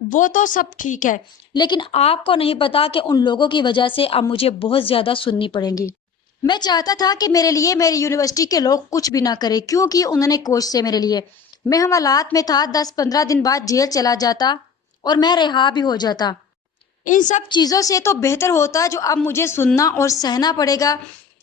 وہ تو سب ٹھیک ہے، لیکن آپ کو نہیں پتا کہ ان لوگوں کی وجہ سے اب مجھے بہت زیادہ سننی پڑیں گی۔ میں چاہتا تھا کہ میرے لیے میری یونیورسٹی کے لوگ کچھ بھی نہ کریں، کیونکہ انہوں نے کوشش سے میرے لیے، میں حوالات میں تھا، 10-15 دن بعد جیل چلا جاتا اور میں رہا بھی ہو جاتا۔ ان سب چیزوں سے تو بہتر ہوتا جو اب مجھے سننا اور سہنا پڑے گا۔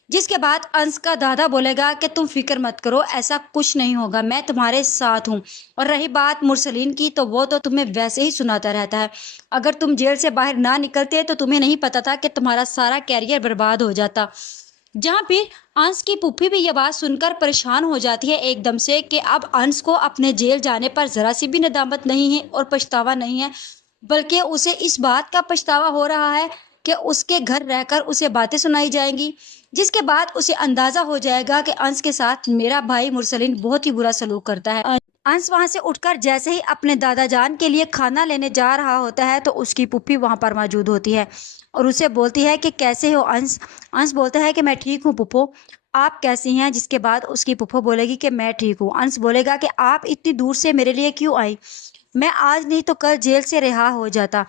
جس کے بعد انس کا دادا بولے گا کہ تم فکر مت کرو، ایسا کچھ نہیں ہوگا، میں تمہارے ساتھ ہوں۔ اور رہی بات مرسلین کی، تو وہ تو تمہیں ویسے ہی سناتا رہتا ہے۔ اگر تم جیل سے باہر نہ نکلتے تو تمہیں نہیں پتا تھا کہ تمہارا سارا کیریئر برباد ہو جاتا۔ جہاں پھر انس کی پھوپھی بھی یہ بات سن کر پریشان ہو جاتی ہے ایک دم سے کہ اب انس کو اپنے جیل جانے پر ذرا سی بھی ندامت نہیں ہے اور پچھتاوا نہیں ہے، بلکہ اسے اس بات کا پچھتاوا ہو رہا ہے کہ اس کے گھر رہ کر اسے باتیں سنائی جائیں گی، جس کے بعد اسے اندازہ ہو جائے گا کہ انس کے ساتھ میرا بھائی مرسلین بہت ہی برا سلوک کرتا ہے۔ انس وہاں سے اٹھ کر جیسے ہی اپنے دادا جان کے لیے کھانا لینے جا رہا ہوتا ہے تو اس کی پھوپھی وہاں پر موجود ہوتی ہے اور اسے بولتی ہے کہ کیسے ہو انس؟ انس بولتا ہے کہ میں ٹھیک ہوں پھوپھو، آپ کیسی ہیں؟ جس کے بعد اس کی پھوپھو بولے گی کہ میں ٹھیک ہوں۔ انس بولے گا کہ آپ اتنی دور سے میرے لیے کیوں آئی؟ میں آج نہیں تو کل جیل سے رہا ہو جاتا۔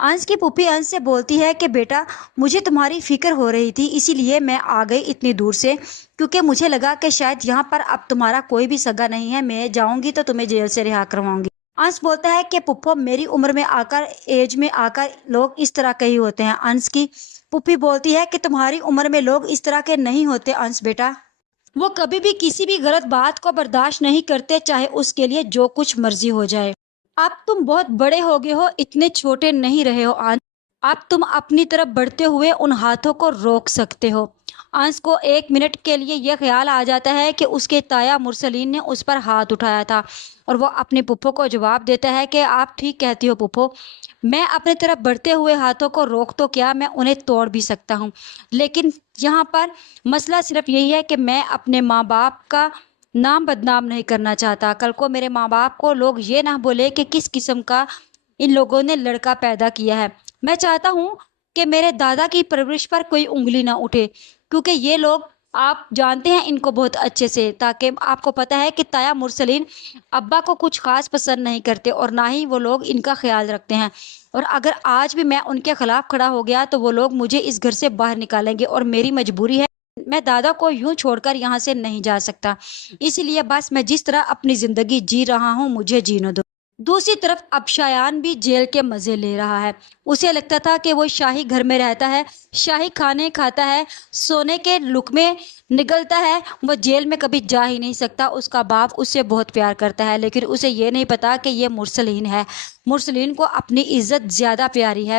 انس کی پھوپھی انس سے بولتی ہے کہ بیٹا مجھے تمہاری فکر ہو رہی تھی، اسی لیے میں آ گئی اتنی دور سے، کیونکہ مجھے لگا کہ شاید یہاں پر اب تمہارا کوئی بھی سگا نہیں ہے، میں جاؤں گی تو تمہیں جیل سے رہا کرواؤں گی۔ انس بولتا ہے کہ پھوپھو میری عمر میں آ کر، ایج میں آ کر لوگ اس طرح کے ہی ہوتے ہیں۔ انس کی پھوپھی بولتی ہے کہ تمہاری عمر میں لوگ اس طرح کے نہیں ہوتے انس بیٹا، وہ کبھی بھی کسی بھی غلط بات کو برداشت نہیں کرتے، چاہے اس کے لیے جو کچھ مرضی ہو جائے۔ اب تم بہت بڑے ہو گئے ہو، اتنے چھوٹے نہیں رہے ہو انس، اب تم اپنی طرف بڑھتے ہوئے ان ہاتھوں کو روک سکتے ہو۔ انس کو ایک منٹ کے لیے یہ خیال آ جاتا ہے کہ اس کے تایا مرسلین نے اس پر ہاتھ اٹھایا تھا، اور وہ اپنی پھوپھو کو جواب دیتا ہے کہ آپ ٹھیک کہتی ہو پھوپھو، میں اپنی طرف بڑھتے ہوئے ہاتھوں کو روک تو کیا، میں انہیں توڑ بھی سکتا ہوں، لیکن یہاں پر مسئلہ صرف یہی ہے کہ میں اپنے ماں باپ کا نام بدنام نہیں کرنا چاہتا۔ کل کو میرے ماں باپ کو لوگ یہ نہ بولے کہ کس قسم کا ان لوگوں نے لڑکا پیدا کیا ہے۔ میں چاہتا ہوں کہ میرے دادا کی پرورش پر کوئی انگلی نہ اٹھے، کیونکہ یہ لوگ آپ جانتے ہیں ان کو بہت اچھے سے، تاکہ آپ کو پتہ ہے کہ تایا مرسلین ابا کو کچھ خاص پسند نہیں کرتے اور نہ ہی وہ لوگ ان کا خیال رکھتے ہیں، اور اگر آج بھی میں ان کے خلاف کھڑا ہو گیا تو وہ لوگ مجھے اس گھر سے باہر نکالیں گے، اور میری مجبوری ہے، میں دادا کو یوں چھوڑ کر یہاں سے نہیں جا سکتا، اس لیے بس میں جس طرح اپنی زندگی جی رہا ہوں مجھے جینے دو۔ دوسری طرف اب شایان بھی جیل کے مزے لے رہا ہے۔ اسے لگتا تھا کہ وہ شاہی گھر میں رہتا ہے، شاہی کھانے کھاتا ہے، سونے کے لقمے نگلتا ہے، وہ جیل میں کبھی جا ہی نہیں سکتا۔ اس کا باپ اس سے بہت پیار کرتا ہے، لیکن اسے یہ نہیں پتا کہ یہ مرسلین ہے۔ مرسلین کو اپنی عزت زیادہ پیاری ہے،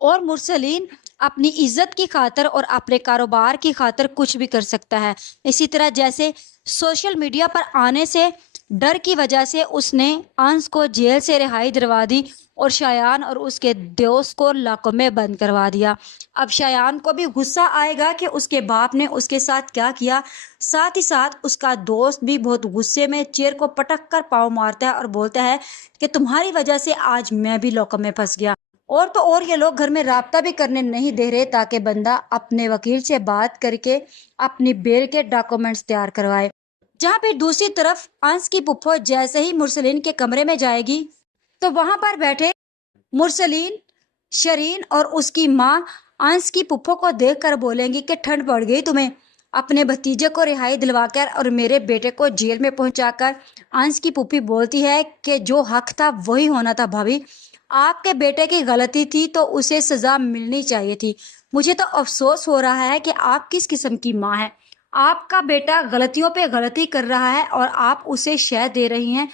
اور مرسلین اپنی عزت کی خاطر اور اپنے کاروبار کی خاطر کچھ بھی کر سکتا ہے۔ اسی طرح جیسے سوشل میڈیا پر آنے سے ڈر کی وجہ سے اس نے انس کو جیل سے رہائی دلوا دی اور شایان اور اس کے دوست کو لاکوں میں بند کروا دیا۔ اب شایان کو بھی غصہ آئے گا کہ اس کے باپ نے اس کے ساتھ کیا کیا، ساتھ ہی ساتھ اس کا دوست بھی بہت غصے میں چیئر کو پٹک کر پاؤں مارتا ہے اور بولتا ہے کہ تمہاری وجہ سے آج میں بھی لاکوں میں پھنس گیا، اور تو اور یہ لوگ گھر میں رابطہ بھی کرنے نہیں دے رہے تاکہ بندہ اپنے وکیل سے بات کر کے اپنی بیل کے ڈاکومنٹس تیار کروائے۔ جہاں پہ دوسری طرف انس کی پھوپھو جیسے ہی مرسلین کے کمرے میں جائے گی تو وہاں پر بیٹھے مرسلین، شرین اور اس کی ماں انس کی پھوپھو کو دیکھ کر بولیں گی کہ ٹھنڈ پڑ گئی تمہیں اپنے بھتیجے کو رہائی دلوا کر اور میرے بیٹے کو جیل میں پہنچا کر۔ انس کی پھوپھی بولتی ہے کہ جو حق تھا وہی ہونا تھا بھابھی، آپ کے بیٹے کی غلطی تھی تو اسے سزا ملنی چاہیے تھی، مجھے تو افسوس ہو رہا ہے کہ آپ کس قسم کی ماں ہیں، آپ کا بیٹا غلطیوں پہ غلطی کر رہا ہے اور آپ اسے شے دے رہی ہیں،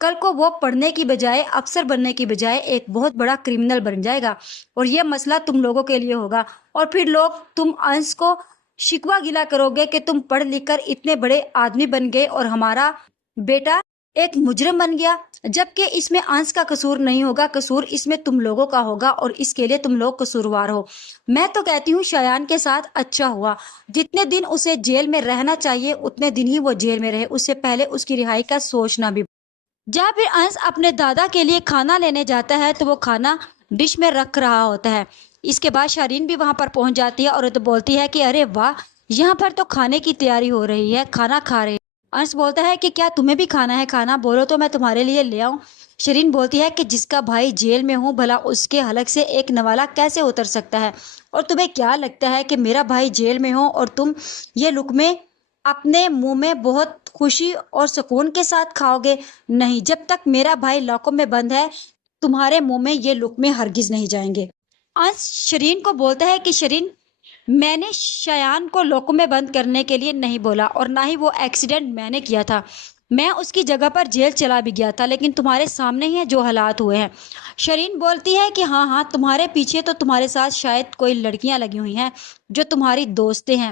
کل کو وہ پڑھنے کی بجائے، افسر بننے کی بجائے ایک بہت بڑا کرمنل بن جائے گا، اور یہ مسئلہ تم لوگوں کے لیے ہوگا، اور پھر لوگ تم انس کو شکوہ گلا کرو گے کہ تم پڑھ لکھ کر اتنے بڑے آدمی بن گئے اور ہمارا بیٹا ایک مجرم بن گیا، جبکہ اس میں انس کا قصور نہیں ہوگا، قصور اس میں تم لوگوں کا ہوگا اور اس کے لیے تم لوگ قصوروار ہو۔ میں تو کہتی ہوں شایان کے ساتھ اچھا ہوا، جتنے دن اسے جیل میں رہنا چاہیے اتنے دن ہی وہ جیل میں رہے، اس سے پہلے اس کی رہائی کا سوچنا بھی۔ جہاں پھر انس اپنے دادا کے لیے کھانا لینے جاتا ہے تو وہ کھانا ڈش میں رکھ رہا ہوتا ہے، اس کے بعد شرین بھی وہاں پر پہنچ جاتی ہے اور تو بولتی ہے کہ ارے واہ، یہاں پر تو کھانے کی تیاری ہو رہی ہے، کھانا کھا رہے ہیں۔ انس بولتا ہے کہ کیا تمہیں بھی کھانا ہے؟ کھانا بولو تو میں تمہارے لیے لے آؤں۔ شرین بولتی ہے کہ جس کا بھائی جیل میں ہوں بھلا اس کے حلق سے ایک نوالا کیسے اتر سکتا ہے، اور تمہیں کیا لگتا ہے کہ میرا بھائی جیل میں ہو اور تم یہ لقمے اپنے منہ میں بہت خوشی اور سکون کے ساتھ کھاؤ گے؟ نہیں، جب تک میرا بھائی لاکوں میں بند ہے تمہارے منہ میں یہ لقمے ہرگز نہیں جائیں گے۔ انس شرین کو بولتا ہے کہ شرین، میں نے شایان کو لوکوں میں بند کرنے کے لیے نہیں بولا، اور نہ ہی وہ ایکسیڈنٹ میں نے کیا تھا، میں اس کی جگہ پر جیل چلا بھی گیا تھا، لیکن تمہارے سامنے ہی ہے جو حالات ہوئے ہیں۔ شرین بولتی ہے کہ ہاں ہاں، تمہارے پیچھے تو تمہارے ساتھ شاید کوئی لڑکیاں لگی ہوئی ہیں جو تمہاری دوستیں ہیں،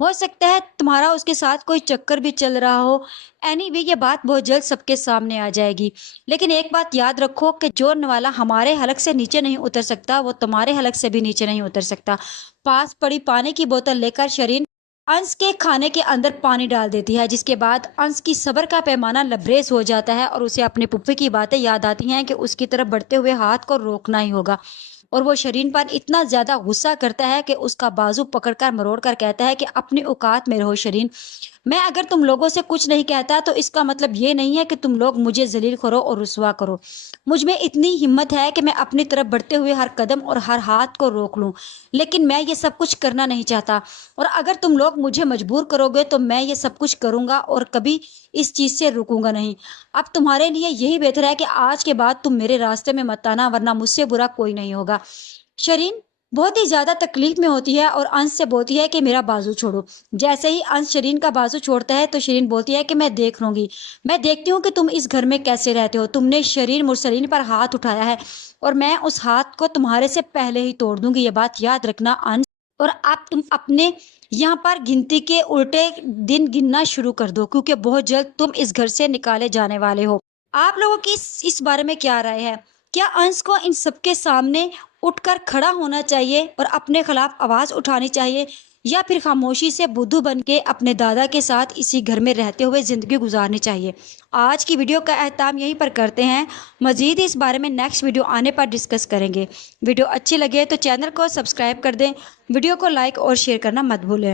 ہو سکتا ہے تمہارا اس کے ساتھ کوئی چکر بھی چل رہا ہو۔ اینی وے، یہ بات بہت جلد سب کے سامنے آ جائے گی، لیکن ایک بات یاد رکھو کہ جو نوالا ہمارے حلق سے نیچے نہیں اتر سکتا وہ تمہارے حلق سے بھی نیچے نہیں اتر سکتا۔ پاس پڑی پانی کی بوتل لے کر شرین انس کے کھانے کے اندر پانی ڈال دیتی ہے، جس کے بعد انس کی صبر کا پیمانہ لبریز ہو جاتا ہے اور اسے اپنے پھپھی کی باتیں یاد آتی ہیں کہ اس کی طرف بڑھتے ہوئے ہاتھ کو روکنا ہی ہوگا، اور وہ شرین پر اتنا زیادہ غصہ کرتا ہے کہ اس کا بازو پکڑ کر مروڑ کر کہتا ہے کہ اپنی اوقات میں رہو شرین، میں اگر تم لوگوں سے کچھ نہیں کہتا تو اس کا مطلب یہ نہیں ہے کہ تم لوگ مجھے ذلیل کرو اور رسوا کرو، مجھ میں اتنی ہمت ہے کہ میں اپنی طرف بڑھتے ہوئے ہر قدم اور ہر ہاتھ کو روک لوں، لیکن میں یہ سب کچھ کرنا نہیں چاہتا، اور اگر تم لوگ مجھے مجبور کرو گے تو میں یہ سب کچھ کروں گا اور کبھی اس چیز سے رکوں گا نہیں۔ اب تمہارے لیے یہی بہتر ہے کہ آج کے بعد تم میرے راستے میں مت آنا، ورنہ مجھ سے برا کوئی نہیں ہوگا۔ شرین بہت ہی زیادہ تکلیف میں ہوتی ہے اور انس سے بولتی ہے کہ میرا بازو چھوڑو۔ جیسے ہی انس شرین کا بازو چھوڑتا ہے تو شرین بولتی ہے کہ میں دیکھ لوں گی، میں دیکھتی ہوں کہ تم اس گھر میں کیسے رہتے ہو، تم نے شرین مرسلین پر ہاتھ اٹھایا ہے اور میں اس ہاتھ کو تمہارے سے پہلے ہی توڑ دوں گی، یہ بات یاد رکھنا انس، اور اب تم اپنے یہاں پر گنتی کے الٹے دن گننا شروع کر دو، کیونکہ بہت جلد تم اس گھر سے نکالے جانے والے ہو۔ آپ لوگوں کی اس بارے میں کیا رائے ہے؟ کیا انس کو ان سب کے سامنے اٹھ کر کھڑا ہونا چاہیے اور اپنے خلاف آواز اٹھانی چاہیے، یا پھر خاموشی سے بدھو بن کے اپنے دادا کے ساتھ اسی گھر میں رہتے ہوئے زندگی گزارنی چاہیے؟ آج کی ویڈیو کا اختتام یہیں پر کرتے ہیں، مزید اس بارے میں نیکسٹ ویڈیو آنے پر ڈسکس کریں گے۔ ویڈیو اچھی لگے تو چینل کو سبسکرائب کر دیں، ویڈیو کو لائک اور شیئر کرنا مت بھولیں۔